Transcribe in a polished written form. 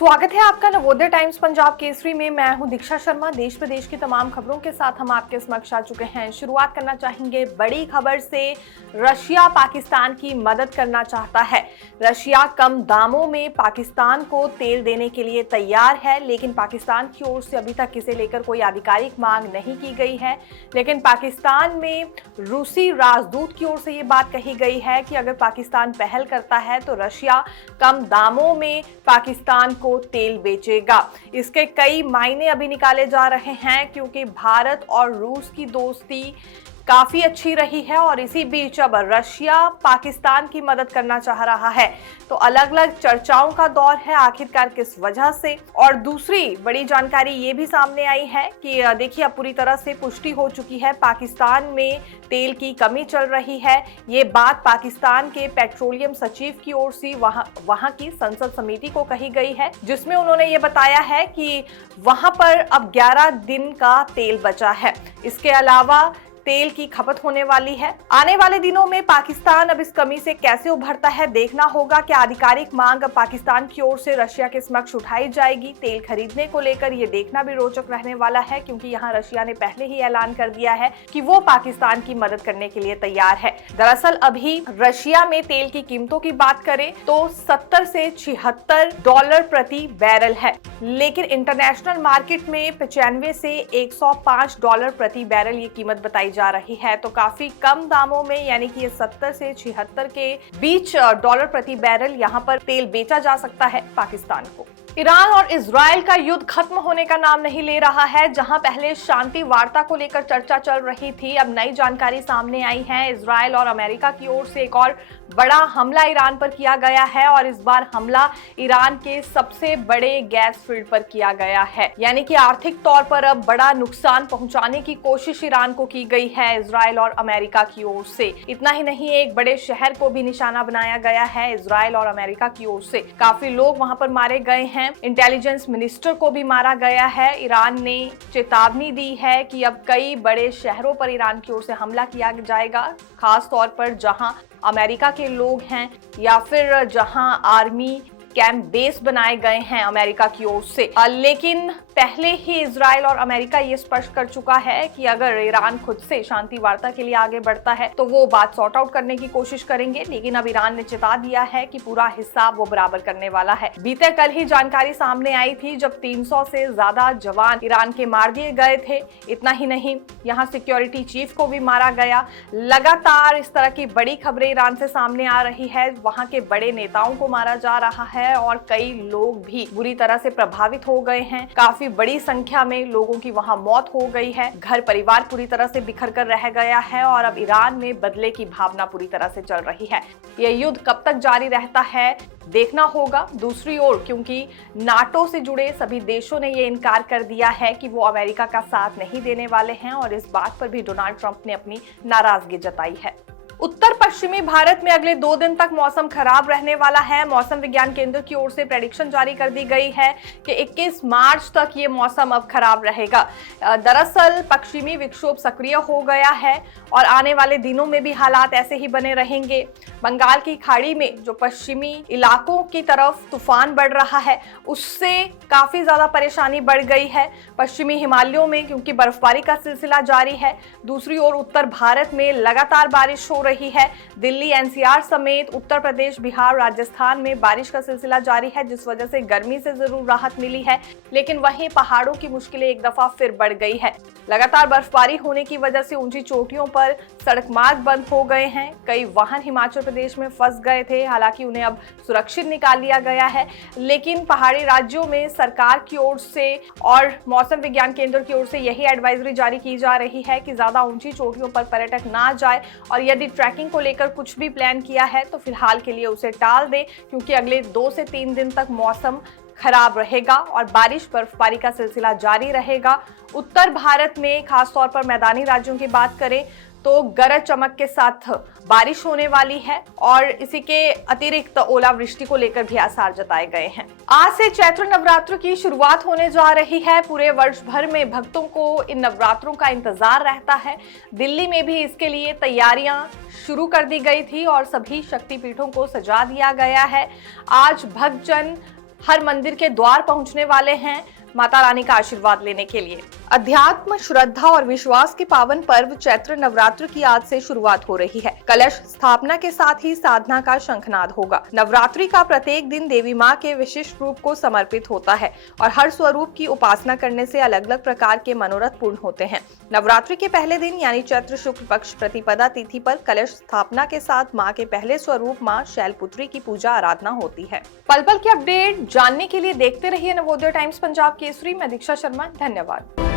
स्वागत है आपका नवोदय टाइम्स पंजाब केसरी में। मैं हूं दीक्षा शर्मा। देश प्रदेश की तमाम खबरों के साथ हम आपके समक्ष आ चुके हैं। शुरुआत करना चाहेंगे बड़ी खबर से। रशिया पाकिस्तान की मदद करना चाहता है। रशिया कम दामों में पाकिस्तान को तेल देने के लिए तैयार है, लेकिन पाकिस्तान की ओर से अभी तक इसे लेकर कोई आधिकारिक मांग नहीं की गई है। लेकिन पाकिस्तान में रूसी राजदूत की ओर से ये बात कही गई है कि अगर पाकिस्तान पहल करता है तो रशिया कम दामों में पाकिस्तान को तेल बेचेगा। इसके कई मायने अभी निकाले जा रहे हैं, क्योंकि भारत और रूस की दोस्ती काफी अच्छी रही है और इसी बीच अब रशिया पाकिस्तान की मदद करना चाह रहा है। तो अलग अलग चर्चाओं का दौर है, आखिरकार किस वजह से। और दूसरी बड़ी जानकारी ये भी सामने आई है कि देखिए अब पूरी तरह से पुष्टि हो चुकी है, पाकिस्तान में तेल की कमी चल रही है। ये बात पाकिस्तान के पेट्रोलियम सचिव की ओर से वहां की संसद समिति को कही गई है, जिसमें उन्होंने ये बताया है कि वहां पर अब 11 दिन का तेल बचा है। इसके अलावा तेल की खपत होने वाली है। आने वाले दिनों में पाकिस्तान अब इस कमी से कैसे उभरता है देखना होगा। कि आधिकारिक मांग अब पाकिस्तान की ओर से रशिया के समक्ष उठाई जाएगी तेल खरीदने को लेकर, ये देखना भी रोचक रहने वाला है, क्योंकि यहाँ रशिया ने पहले ही ऐलान कर दिया है कि वो पाकिस्तान की मदद करने के लिए तैयार है। दरअसल अभी रशिया में तेल की कीमतों की बात करें तो 70 से 76 डॉलर प्रति बैरल है, लेकिन इंटरनेशनल मार्केट में 95 से 105 डॉलर प्रति बैरल ये कीमत बताई जा रही है। तो काफी कम दामों में, यानी कि ये 70 से 76 के बीच डॉलर प्रति बैरल यहाँ पर तेल बेचा जा सकता है पाकिस्तान को। ईरान और इजराइल का युद्ध खत्म होने का नाम नहीं ले रहा है। जहां पहले शांति वार्ता को लेकर चर्चा चल रही थी, अब नई जानकारी सामने आई है। इजराइल और अमेरिका की ओर से एक और बड़ा हमला ईरान पर किया गया है और इस बार हमला ईरान के सबसे बड़े गैस फील्ड पर किया गया है, यानी कि आर्थिक तौर पर अब बड़ा नुकसान पहुंचाने की कोशिश ईरान को की गई है इजराइल और अमेरिका की ओर से। इतना ही नहीं, एक बड़े शहर को भी निशाना बनाया गया है इजराइल और अमेरिका की ओर से। काफी लोग वहां पर मारे गए हैं। इंटेलिजेंस मिनिस्टर को भी मारा गया है। ईरान ने चेतावनी दी है कि अब कई बड़े शहरों पर ईरान की ओर से हमला किया जाएगा, खास तौर पर जहां अमेरिका के लोग हैं या फिर जहां आर्मी कैंप बेस बनाए गए हैं अमेरिका की ओर से। लेकिन पहले ही इजराइल और अमेरिका ये स्पष्ट कर चुका है कि अगर ईरान खुद से शांति वार्ता के लिए आगे बढ़ता है तो वो बात सॉर्ट आउट करने की कोशिश करेंगे, लेकिन अब ईरान ने चेता दिया है कि पूरा हिसाब वो बराबर करने वाला है। बीते कल ही जानकारी सामने आई थी जब 300 से ज्यादा जवान ईरान के मार दिए गए थे। इतना ही नहीं, यहाँ सिक्योरिटी चीफ को भी मारा गया। लगातार इस तरह की बड़ी खबरें ईरान से सामने आ रही है। वहां के बड़े नेताओं को मारा जा रहा है और कई लोग भी बुरी तरह से प्रभावित हो गए हैं। काफी बड़ी संख्या में लोगों की वहां मौत हो गई है। घर परिवार पूरी तरह से बिखर कर रह गया है और अब ईरान में बदले की भावना पूरी तरह से चल रही है। यह युद्ध कब तक जारी रहता है देखना होगा। दूसरी ओर, क्योंकि नाटो से जुड़े सभी देशों ने यह इनकार कर दिया है कि वो अमेरिका का साथ नहीं देने वाले हैं और इस बात पर भी डोनाल्ड ट्रंप ने अपनी नाराजगी जताई है। उत्तर पश्चिमी भारत में अगले 2 दिन तक मौसम खराब रहने वाला है। मौसम विज्ञान केंद्र की ओर से प्रेडिक्शन जारी कर दी गई है कि 21 मार्च तक ये मौसम अब खराब रहेगा। दरअसल पश्चिमी विक्षोभ सक्रिय हो गया है और आने वाले दिनों में भी हालात ऐसे ही बने रहेंगे। बंगाल की खाड़ी में जो पश्चिमी इलाकों की तरफ तूफान बढ़ रहा है, उससे काफी ज्यादा परेशानी बढ़ गई है। पश्चिमी हिमालयों में क्योंकि बर्फबारी का सिलसिला जारी है। दूसरी ओर उत्तर भारत में लगातार बारिश हो रही है। दिल्ली, एनसीआर समेत उत्तर प्रदेश, बिहार, राजस्थान में बारिश का सिलसिला जारी है, जिस वजह से गर्मी से जरूर राहत मिली है, लेकिन वहीं पहाड़ों की मुश्किलें एक दफा फिर बढ़ गई है। लगातार बर्फबारी होने की वजह से ऊंची चोटियों पर सड़क मार्ग बंद हो गए हैं। कई वाहन हिमाचल प्रदेश में फंस गए थे, हालांकि उन्हें अब सुरक्षित निकाल लिया गया है। लेकिन पहाड़ी राज्यों में सरकार की ओर से और मौसम विज्ञान केंद्र की ओर से यही एडवाइजरी जारी की जा रही है कि ज्यादा ऊंची चोटियों पर पर्यटक ना जाए और यदि ट्रैकिंग को लेकर कुछ भी प्लान किया है तो फिलहाल के लिए उसे टाल दें, क्योंकि अगले 2 से 3 दिन तक मौसम खराब रहेगा और बारिश बर्फबारी का सिलसिला जारी रहेगा। उत्तर भारत में खासतौर पर मैदानी राज्यों की बात करें तो गरज चमक के साथ बारिश होने वाली है और इसी के अतिरिक्त ओलावृष्टि को लेकर भी आसार जताए गए हैं। आज से चैत्र नवरात्र की शुरुआत होने जा रही है। पूरे वर्ष भर में भक्तों को इन नवरात्रों का इंतजार रहता है। दिल्ली में भी इसके लिए तैयारियां शुरू कर दी गई थी और सभी शक्तिपीठों को सजा दिया गया है। आज भक्तजन हर मंदिर के द्वार पहुंचने वाले हैं माता रानी का आशीर्वाद लेने के लिए। अध्यात्म, श्रद्धा और विश्वास के पावन पर्व चैत्र नवरात्र की आज से शुरुआत हो रही है। कलश स्थापना के साथ ही साधना का शंखनाद होगा। नवरात्रि का प्रत्येक दिन देवी माँ के विशिष्ट रूप को समर्पित होता है और हर स्वरूप की उपासना करने से अलग अलग प्रकार के मनोरथ पूर्ण होते हैं। नवरात्रि के पहले दिन यानी चैत्र शुक्ल पक्ष प्रतिपदा तिथि पर कलश स्थापना के साथ माँ के पहले स्वरूप माँ शैलपुत्री की पूजा आराधना होती है। पल पल की अपडेट जानने के लिए देखते रहिए नवोदय टाइम्स पंजाब केसरी। मैं दीक्षा शर्मा, धन्यवाद।